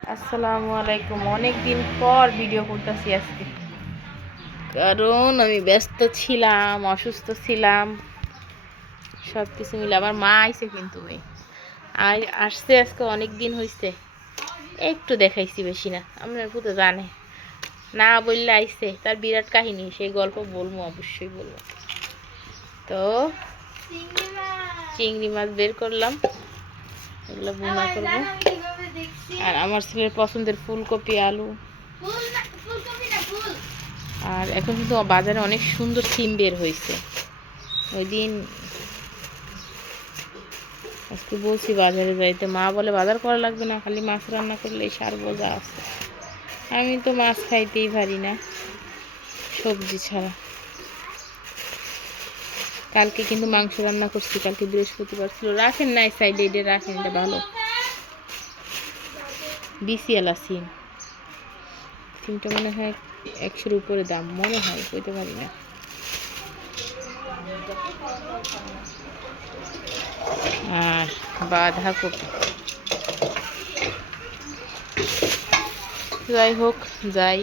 আসসালামু আলাইকুম। অনেক দিন পর ভিডিও করতেছি আজকে, কারণ আমি ব্যস্ত ছিলাম, অসুস্থ ছিলাম, সব কিছু মিলে। আমার মা আইছে, কিন্তু আসছে আজকে, অনেক দিন হয়েছে। একটু দেখাইছি, বেশি না। আপনার পুতো জানে না, বললে আইছে, তার বিরাট কাহিনী, সেই গল্প বলবো, অবশ্যই বলবো। তো চিংড়ি মাছ বের করলাম, এগুলো বোনা করবো। আর আমার ছেলের পছন্দের ফুলকপি, আলু। আর এখন কিন্তু বাজারে অনেক সুন্দর সিম বের হয়েছে। ওই দিন আজকে বলছি বাজারে যাইতে, মা বলে বাজার করা লাগবে না, খালি মাছ রান্না করলেই সারবো, যা আছে। আমি তো মাছ খাইতেই পারি না সবজি ছাড়া। কালকে কিন্তু মাংস রান্না করছি, কালকে বৃহস্পতিবার ছিল। রাখেন নাই সাইডে, এটা রাখেন, এটা ভালো বিসিএলা সিম। সিমটা মনে হয় 100-র উপরে দাম, মনে হয়, কইতে পারি না। আর বাঁধাকপি, যাই হোক, যাই।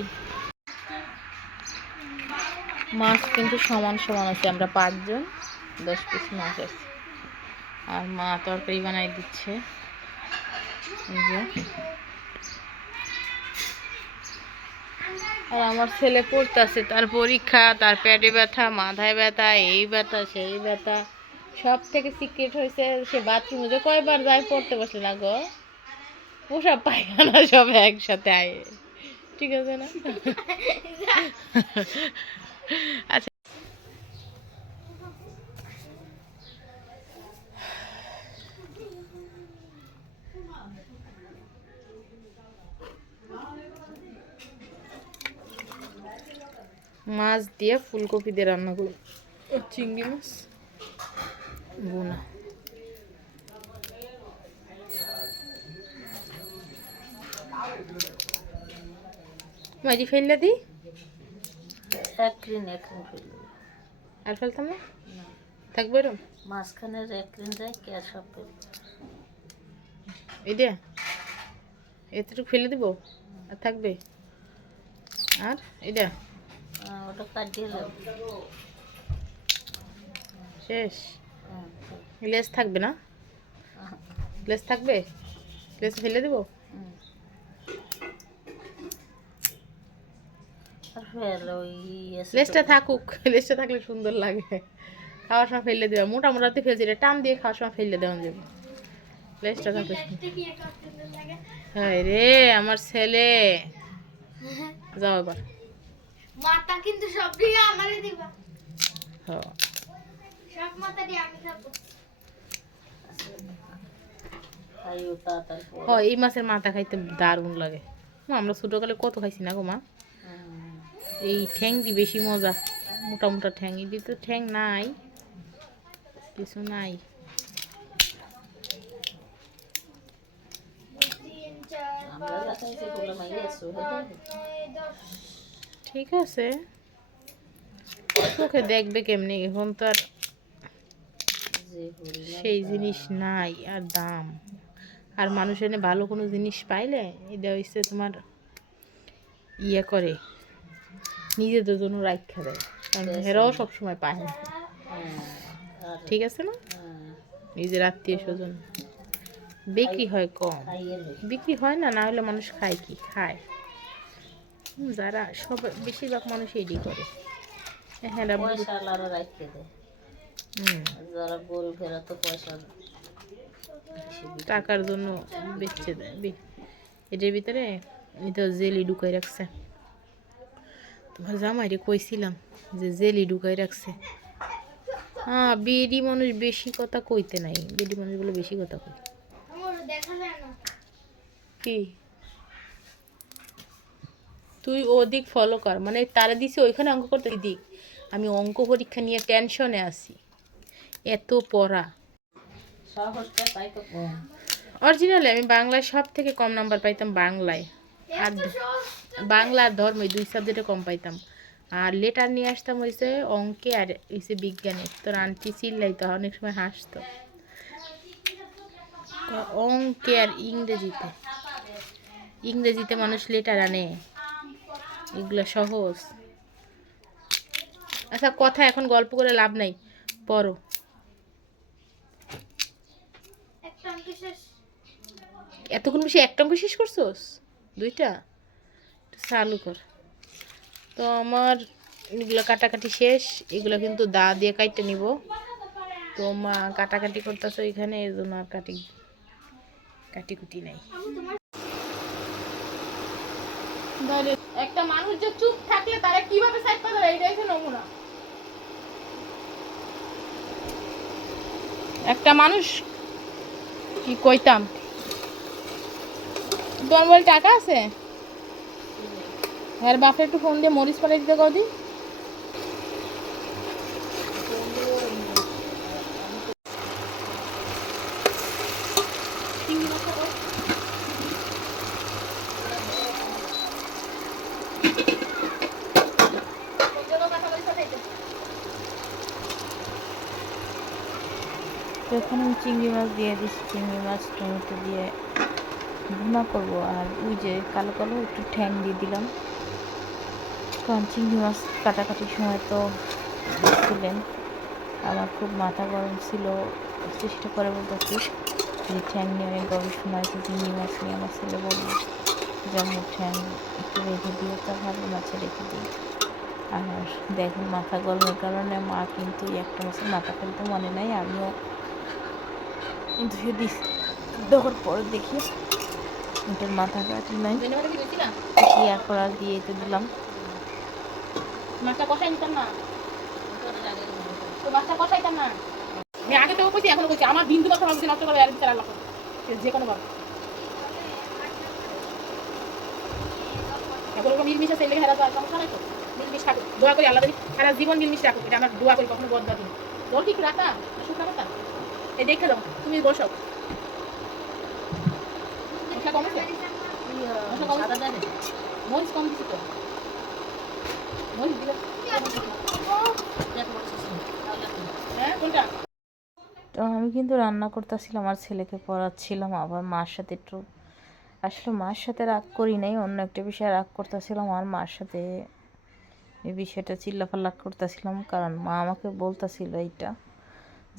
মাছ কিন্তু সমান সমান আছে, আমরা 5 জন, 10 পিস মাছ আছে। আর মা তরকারি বানাই দিচ্ছে, এই যে। আর আমার ছেলে পড়তেছে, তার পরীক্ষা, তার পেটে ব্যথা, মাথায় ব্যথা, এই ব্যথা, সেই ব্যথা। সব থেকে সিক্রেট হয়েছে, সে বাথরুমে যে কয়বার যায় পড়তে বসলে না গো, পোশাক পায়খানা সব একসাথে আয়। ঠিক আছে না? আচ্ছা, মাছ দিয়ে ফুলকপি দিয়ে রান্না করি, চিংড়ি মাছ বোনা। মাঝি ফেললে দি একদিন ফেলবে আর ফেলতাম না, থাকবে এরম মাঝখানের একদিন যায় কে আর সব ফেলবে। এটা এতটুকু ফেলে দিব, আর থাকবে। আর এটা ওটা কাটিয়ে যাবে, শেষ। লেস থাকবে না, লেস থাকবে, লেস ফেলে দেবো। লেসটা থাকুক, লেসটা থাকলে সুন্দর লাগে, খাওয়ার সময় ফেলে দেওয়া। মোটা মোটাতে ফেলছি, এটা টান দিয়ে খাওয়ার সময় ফেলে দেওয়া যাবে, লেসটা থাকলে। হ্যাঁ রে, আমার ছেলে, যাও এবার। মাথা কিন্তু সব দিয়ে আমারে দিবা, হ্যাঁ, সব মাথা দিয়ে আমি খাবো। আইও তাড়াতাড়ি হ্যাঁ, এই মাছের মাথা খাইতে দারুণ লাগে। আমরা ছোটকালে কত খাইছি না গো মা। এই ঠ্যাংটি বেশি মজা, মোটা মোটা ঠ্যাং। এটি তো ঠ্যাং নাই, কিছু নাই। ঠিক আছে, চোখে দেখবে কেমনি, এখন তো আর সেই জিনিস নাই, আর দাম। আর মানুষ এনে ভালো কোনো জিনিস পাইলে এটা হচ্ছে তোমার ইয়ে করে, নিজেদের জন্য রাখা দেয়, কারণ এরাও সবসময় পায় না। ঠিক আছে না, নিজের আত্মীয় স্বজন বিক্রি হয় কম, বিক্রি হয় না, না হলে মানুষ খায় কি, খায় যারা, সব বেশিরভাগ মানুষ এডি করে। হ্যাঁ, টাকার জন্য বেচে দেয়। এটার ভিতরে তো জেলি ঢুকাই রাখছে, তোমার জামাইরে কইছিলাম যে জেলি ঢুকাই রাখছে। হ্যাঁ, বেডি মানুষ বেশি কথা কইতে নাই, বেডি মানুষগুলো বেশি কথা কই। কি তুই ওদিক ফলো কর, মানে তারা দিছে ওইখানে অঙ্ক করতে দিক। আমি অঙ্ক পরীক্ষা নিয়ে টেনশনে আছি, এত পড়া। অরিজিনালি আমি বাংলায় সব থেকে কম নাম্বার পাইতাম, বাংলায় আর বাংলা আর ধর্ম, এই 2 সাবজেক্টে কম পাইতাম। আর লেটার নিয়ে আসতাম হয়েছে অঙ্কে আর হয়েছে বিজ্ঞানে। তোর আন্টি চিল্লাইতো, অনেক সময় হাসতো। অঙ্কে আর ইংরেজিতে, ইংরেজিতে মানুষ লেটার আনে, এগুলো সহজ। আচ্ছা কথা এখন গল্প করে লাভ নাই, পড়ো। একটা অঙ্ক শেষ। এতক্ষণ বেশি একটা অঙ্ক শেষ করছোস? দুইটা? একটু চালু কর। তো আমার এগুলো কাটাকাটি শেষ, এগুলো কিন্তু দা দিয়ে কাটতে নিব। তো মা কাটাকাটি করতেছো এখানে, এর জন্য আর কাটিকুটি নাই। একটা মানুষ যে চুপ থাকলে তারা কিভাবে সাইড পাবে, এইটাই তো নমুনা। একটা মানুষ কি কইতাম, তোমার বলে টাকা আছে? হ্যাঁ বাপরে একটু ফোন দিয়ে মরিচ পাঠিয়ে দিতে কদি। তো এখানে আমি চিংড়ি মাছ দিয়ে দিচ্ছি, চিংড়ি মাছ টমেটো দিয়ে ভুনা করবো। আর ওই যে কালো কালো একটু ঠ্যাং দিয়ে দিলাম, কারণ চিংড়ি মাছ কাটাকাটির সময় তো ছিলেন, আমার খুব মাথা গরম ছিল। চেষ্টা করে বলতেছি যে ঠ্যাং নিয়ে অনেক গবেষণা আছে, চিংড়ি মাছ নিয়ে আমার ছেলে বলল যেমন ঠ্যাং একটু রেখে দিয়ে তা ভালো মাছে রেখে দিই। আর দেখুন মাথা গরমের কারণে মা কিন্তু একটা মাছের মাথা ফেলতে মনে নাই, আমিও ধুয়ে দিস দেওয়ার পর দেখি ওটার মাথা কাটি নাই, কি আর করার দিয়ে তো দিলাম। মাছটা কষাই নিতাম না, তো মাছটা কষাইতাম না আমি আগে তো কইছি, এখনো কইছি আমার বিন্দু কথা ভাবছি নষ্ট করে আর বিচার আল্লাহ যে কোনো ভাবে এখন ওরকম মিলমিশ আছে, এলে হেরা যায় সমস্যা নাই তো, মিলমিশ থাকুক, দোয়া করি আল্লাহ সারা জীবন মিলমিশ রাখুক, এটা আমার দোয়া করি, কখনো বদলা দিন। তোর কি রাখা শুকনা কথা এই দেখে দাও, তুমি বসো। মশলা কম আছে, মশলা কম সাদা দেবে, মরিচ কম দিছি তো, মরিচ দিলে হ্যাঁ কোনটা। তো আমি কিন্তু রান্না করতেছিলাম আর ছেলেকে পড়াচ্ছিলাম, আবার মার সাথে একটু, আসলে মার সাথে রাগ করি নাই, অন্য একটা বিষয়ে রাগ করতেছিলাম। আর মার সাথে এই বিষয়টা চিল্লাফাল্লা করতেছিলাম, কারণ মা আমাকে বলতেছিল এইটা,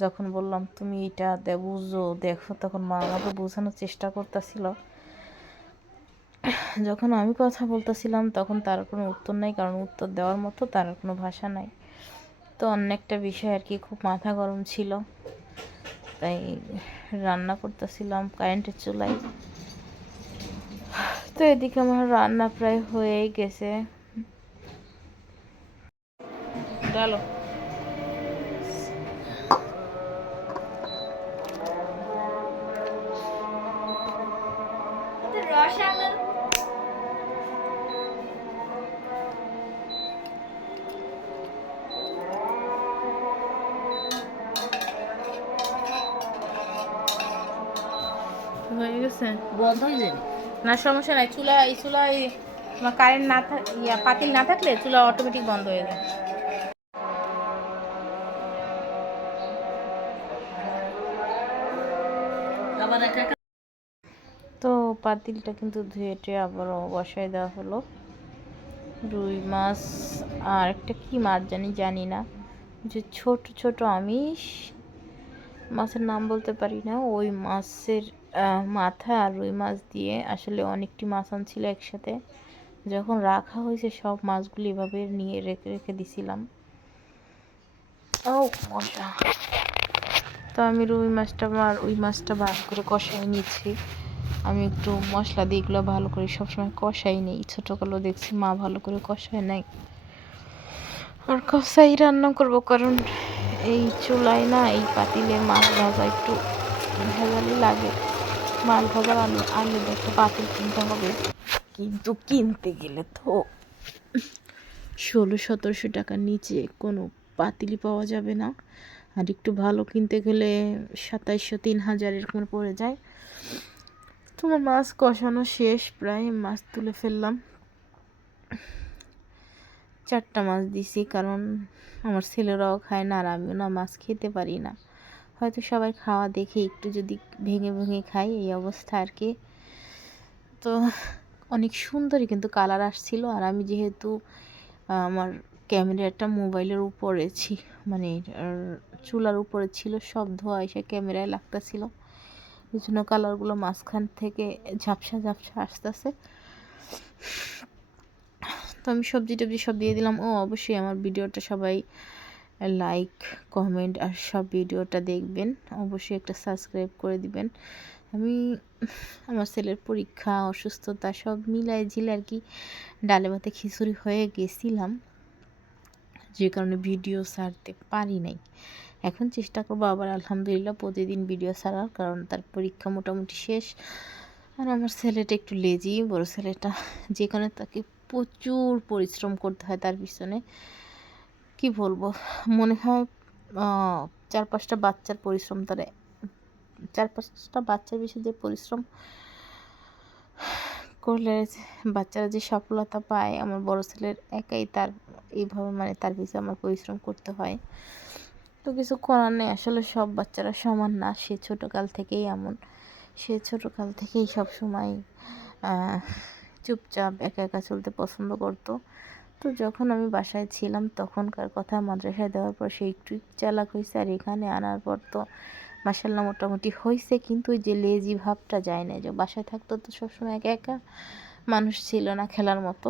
যখন বললাম তুমি এটা বুঝো দেখো, তখন মা আমাকে বোঝানোর চেষ্টা করতেছিল। যখন আমি কথা বলতেছিলাম তখন তার কোনো উত্তর নাই, কারণ উত্তর দেওয়ার মতো তার কোনো ভাষা নাই। তো অন্য একটা বিষয় আর কি খুব মাথা গরম ছিল, তাই রান্না করতেছিলাম কারেন্টের চুলায়। তো এদিকে আমার রান্না প্রায় হয়েই গেছে। ডালো রস আলো হয়ে গেছে, বন্ধ হয়ে যাবে না সমস্যা নাই। চুলায় তোমার কারেন্ট না পাতিল না থাকলে চুলা অটোমেটিক বন্ধ হয়ে যায়। আবার একটা তো পাতিলটা কিন্তু ধুয়ে টুয়ে আবারও বসায় দেওয়া হলো। রুই মাছ আর একটা কি মাছ জানি না, যে ছোট ছোট আমিষ মাছের নাম বলতে পারি না, ওই মাছের মাথা আর রুই মাছ দিয়ে আসলে অনেকটি মাছ আনছিল একসাথে, যখন রাখা হয়েছে সব মাছগুলি এভাবে নিয়ে রেখে রেখে দিছিলাম। ও মশা। তো আমি ওই মাছটা ভালো করে কষাই নিচ্ছি। আমি একটু মশলা দিয়ে এগুলো ভালো করে সবসময় কষাই নেই, ছোটোগুলো দেখছি মা ভালো করে কষায় নাই, আর কষাই রান্না করবো, কারণ এই চুলায় না এই পাতিলে মাছ ভাজা একটু ভেজালি লাগে। মাছ ভাজার আলু একটা পাতিল কিনতে হবে, কিন্তু কিনতে গেলে তো 1600-1700 টাকার নিচে কোনো পাতিলই পাওয়া যাবে না, আর একটু ভালো কিনতে গেলে 2700-3000 এরকম পড়ে যায়। তোমার মাছ কষানো শেষ, প্রায় মাছ তুলে ফেললাম। 4টা মাছ দিছি, কারণ আমার ছেলেরাও খায় না আর আমিও না মাছ খেতে পারি না, হয়তো সবাই খাওয়া দেখে একটু যদি ভেঙে ভেঙে খাই, এই অবস্থা আর কি। তো অনেক সুন্দরই কিন্তু কালার আসছিল। আর আমি যেহেতু আমার ক্যামেরাটা মোবাইলের উপরে মানে চুলার উপরে ছিল, সব ধোয়া এসে ক্যামেরায় লাগতেছিল, এই জন্য কালারগুলো মাঝখান থেকে ঝাপসা ঝাপসা আসতেছে। তো আমি সবজি টবজি সব দিয়ে দিলাম। ও অবশ্যই আমার ভিডিওটা সবাই লাইক কমেন্ট আর সব ভিডিওটা দেখবেন, অবশ্যই একটা সাবস্ক্রাইব করে দিবেন। আমি আমার ছেলের পরীক্ষা অসুস্থতা সব মিলাই ঝিলে আর কি ডালে ভাতে খিচুড়ি হয়ে গেছিলাম, যে কারণে ভিডিও ছাড়তে পারি নাই। এখন চেষ্টা করবো আবার আলহামদুলিল্লাহ প্রতিদিন ভিডিও ছাড়ার, কারণ তার পরীক্ষা মোটামুটি শেষ। আর আমার ছেলেটা একটু লেজি, বড় ছেলেটা, যেখানে তাকে প্রচুর পরিশ্রম করতে হয় তার পিছনে। কি বলবো, মনে হয় 4-5টা বাচ্চার পরিশ্রম, তার 4-5টা বাচ্চার পিছনে যে পরিশ্রম করলে বাচ্চারা যে সফলতা পায়, আমার বড় ছেলের একাই তার এইভাবে মানে তার পিছনে আমার পরিশ্রম করতে হয়। তো কিছু করার নেই, আসলে সব বাচ্চারা সমান না। সে ছোটোকাল থেকেই এমন, সে ছোটোকাল থেকেই সব সময় চুপচাপ একা একা চলতে পছন্দ করতো। তো যখন আমি বাসায় ছিলাম তখনকার কথা, মাদ্রাসায় দেওয়ার পর সে একটু চালাক হয়েছে, আর এখানে আনার পর তো মাশাল্লাহ মোটামুটি হয়েছে, কিন্তু ওই যে লেজি ভাবটা যায় না। যে বাসায় থাকতো তো সবসময় একা একা, মানুষ ছিল না খেলার মতো,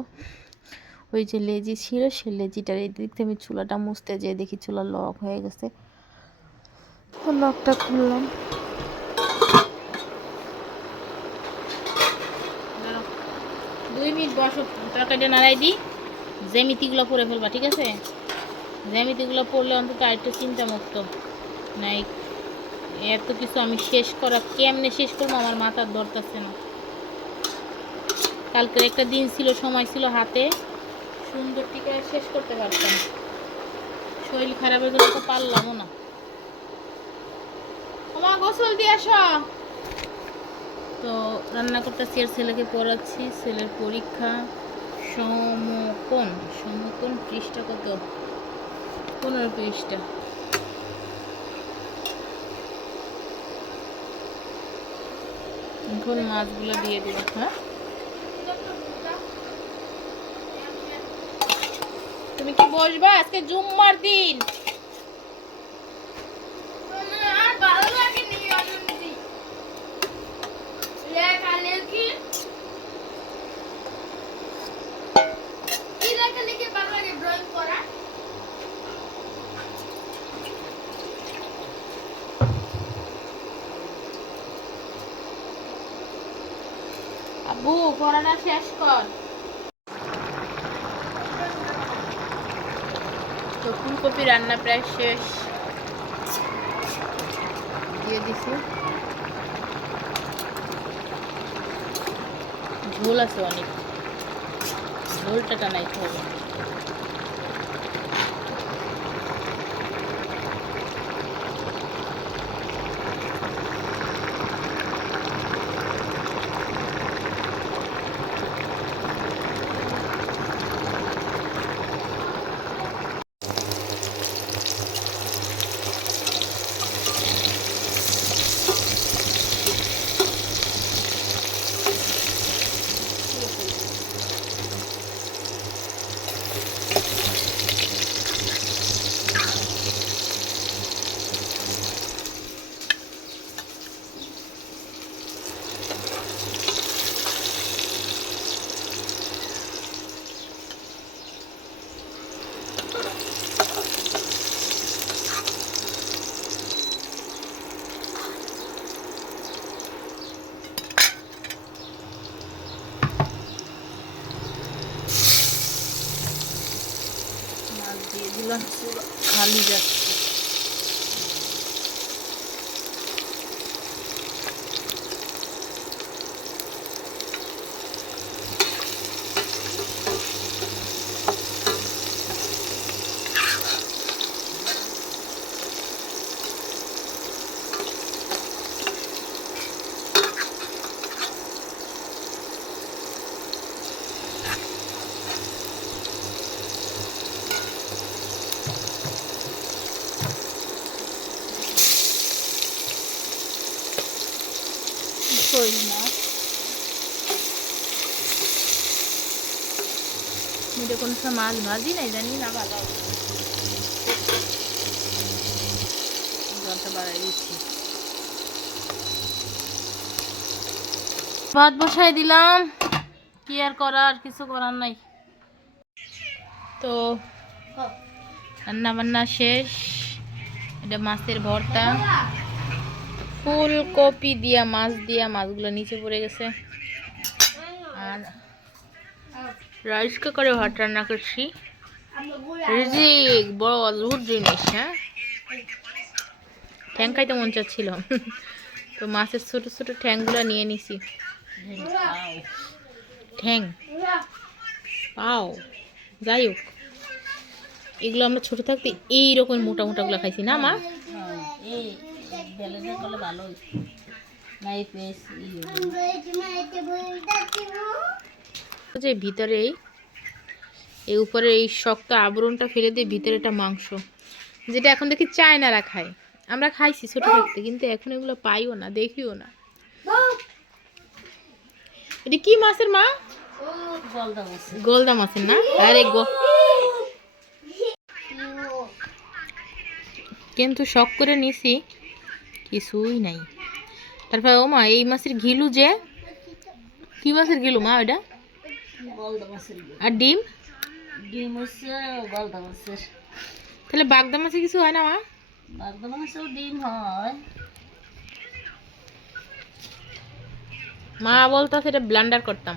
ওই যে লেজি ছিল, সে লেজিটার এই দিক থেকে আমি চুলাটা মুছতে যেয়ে দেখি চুলা লক হয়ে গেছে। তো লকটা খুললাম, 2 মিনিট বসো, তরকারিটা নাড়াই দিই। জ্যামিতিগুলো পড়ে ফেলবা, ঠিক আছে? জ্যামিতিগুলো পড়লে অন্তত আরেকটু চিন্তামুক্ত। নাই এত কিছু আমি শেষ করা, কেমনে শেষ করবো আমার মাথার ধরতেছে না। কালকের একটা দিন ছিল, সময় ছিল হাতে, সুন্দর টিকা শেষ করতে পারতাম। শরীর খারাপের জন্য তো পারলামও না। আমার গোসল দিয়ে আসো। তো রান্না করতেছি আর ছেলেকে পড়াচ্ছি, ছেলের পরীক্ষা। সমকোণ, সমকোণ পৃষ্ঠা কত? 15 পৃষ্ঠা। এখন মাছগুলো দিয়ে দিব। হ্যাঁ, তুমি কি বসবা? আজকে জুম্মার দিন। আর ভালো লাগেনি অরুণদি লেখালেখি, কি লেখালেখি ভালো লাগে? ড্রয়িং করা। আব্বু পড়াটা শেষ কর। তো ফুলকপি রান্না প্রায় শেষ, দিয়ে দিছি। ঝোল আছে অনেক, ঝোলটা টানাইতে হবে। মাছ দিয়ে দিলাম, পুরো খালি যাচ্ছে। এটা কোনো সময় মাছ ভাজি নাই জানি না ভালো জলটা বাড়াই দিচ্ছি ভাত বসাই দিলাম কি আর করার কিছু করার নাই তো রান্না বান্না শেষ এটা মাছের ভর্তা ফুলকপি দিয়া মাছগুলো নিচে পড়ে গেছে আর রাইস কুকারে ভাত রান্না করছি রিজিক বড় অদ্ভুত জিনিস হ্যাঁ ঠ্যাং খাইতে মন চাচ্ছিল তো মাছের ছোট ছোট ঠ্যাংগুলো নিয়ে নিছি ঠ্যাং পাও যাই হোক এগুলো আমরা ছোট থাকতে এইরকম মোটা মোটাগুলো খাইছি না মা যে ভিতরে এই উপরে এই শক্ত আবরণটা ফেলে দিয়ে ভিতরে একটা মাংস যেটা এখন দেখি চায়নারা খায় আমরা খাইছি ছোট থাকতে কিন্তু এখন এগুলো পাইও না দেখিও না এটা কি মাছের মা গলদা মাছের না আরে কিন্তু শখ করে নিছি কিছুই নাই তারপর ও মা এই মাছের ঘিলু যে কি মাছের ঘিলু মা ওটা আর ডিম ডিম হচ্ছে গলদা মাছের তাহলে বাগদা মাছে কিছু হয় না মা বাগদা মাছেও ডিম হয় মা বলতো সেটা ব্লেন্ডার করতাম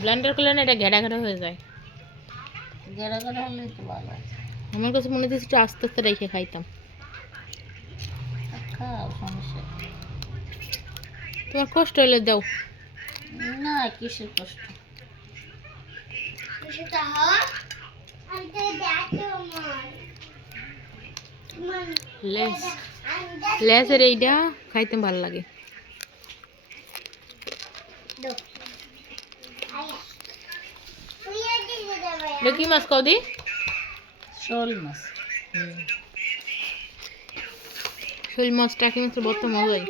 ব্লেন্ডার করলে না এটা ঘেরা ঘেরা হয়ে যায় ঘেরা ঘেরা হলে তো ভালো আমার কাছে মনে হচ্ছে একটু আস্তে আস্তে রেখে খাইতাম খাও সমস্যা তোমার কষ্ট হলে দাও না কিসের কষ্ট লেসের এইটা খাইতে ভালো লাগে কি মাছ কদি শোল মাছ শোল মাছ টাকি মাছের বর্ত মজাই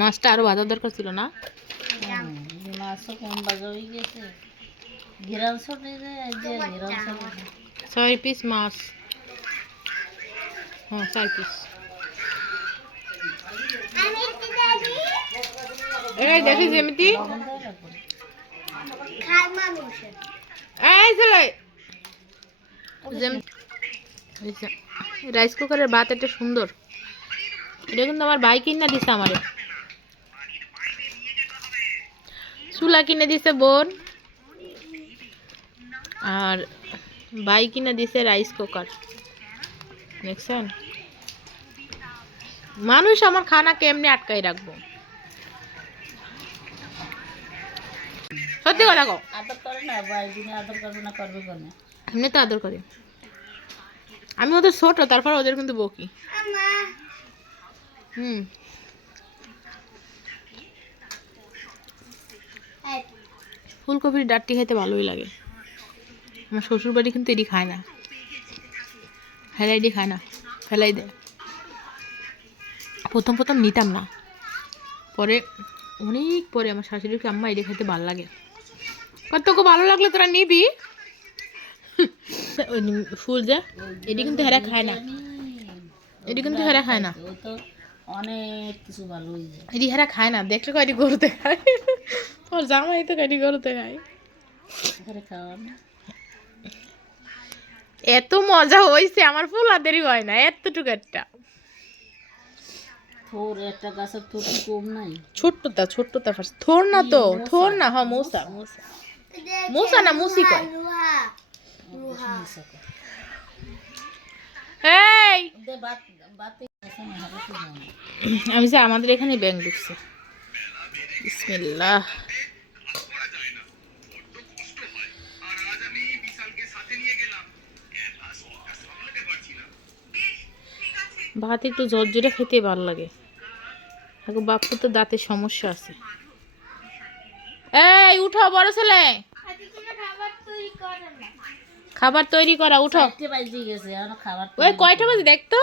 মাছটা আরো ভাজার দরকার ছিল না মাছও কম ভাজা হয়ে গেছে ঘেরাল ছোটে যে ঘেরাল ছোটে 6 পিস মাছ হ্যাঁ 4 পিস এই দেখি যেমিতি রাইস কুকারের ভাত এটা সুন্দর এটা কিন্তু আমার ভাই কিনা দিছে আমারে চুলা কিনে দিছে বোন আর ভাই কিনা দিছে রাইস কুকার দেখছেন মানুষ আমার খানা কেমনে আটকাই রাখবো সত্যি কথা কও আদর করে না ভাই যিনি আদর করবে না করবে কোন এমনি তো আদর করে আমি ওদের ছোট তারপর ওদের কিন্তু বকি ফুলকপির ডাঁটি খাইতে ভালোই লাগে আমার শ্বশুর বাড়ি কিন্তু এটি খায় না ফেলাই দিয়ে খায় না ফেলাই দেয় প্রথম নিতাম না পরে অনেক পরে আমার শাশুড়িকে আম্মা এটি খাইতে ভালো লাগে তোকে ভালো লাগলে তোরা নিবি ফুল যে এটি কিন্তু হেরা খায় না এটি কিন্তু হেরা খায় না অনেক কিছু ভালো এটি হেরা খায় না দেখলে কয়টি গরুতে খায় তোর জামাই তো কয়টি গরুতে খায় এত মজা হয়েছে আমার ফুল আর দেরি হয় না এতটুকু একটা থোর একটা গাছের থোর কম নাই ছোট্টটা ফার্স্ট থোর না তো থোর না হ্যাঁ মৌসা না মুসি কয় এই আমি যে আমাদের এখানে ব্যাংক ঢুকছে বিসমিল্লাহ ভাত একটু ঝরঝরে খেতে ভালো লাগে এখন বাপু তো দাঁতের সমস্যা আছে এই উঠো বড় ছেলে খাবার তৈরি করা উঠো ওই কয়টা বাজে দেখতো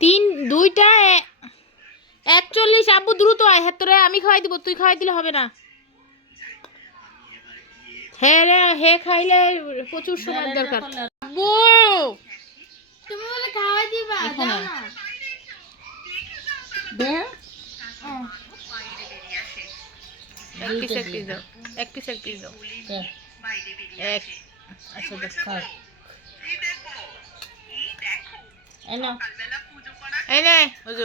2:41 আব্বু দ্রুত আয় হাত তোরে আমি খাওয়াই দিব তুই খাওয়াই দিলে হবে না হ্যাঁ রে, হে খাইলে প্রচুর সময় দরকার। বউ তুমি বলে খাওয়া দিবা এখানে। দাও না এক পিস দাও, এক পিস দাও, এক। আচ্ছা দেখ খাও এই নাও এই নে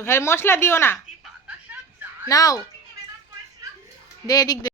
হ্যাঁ, মশলা দিও না, নাও দে এদিক দে।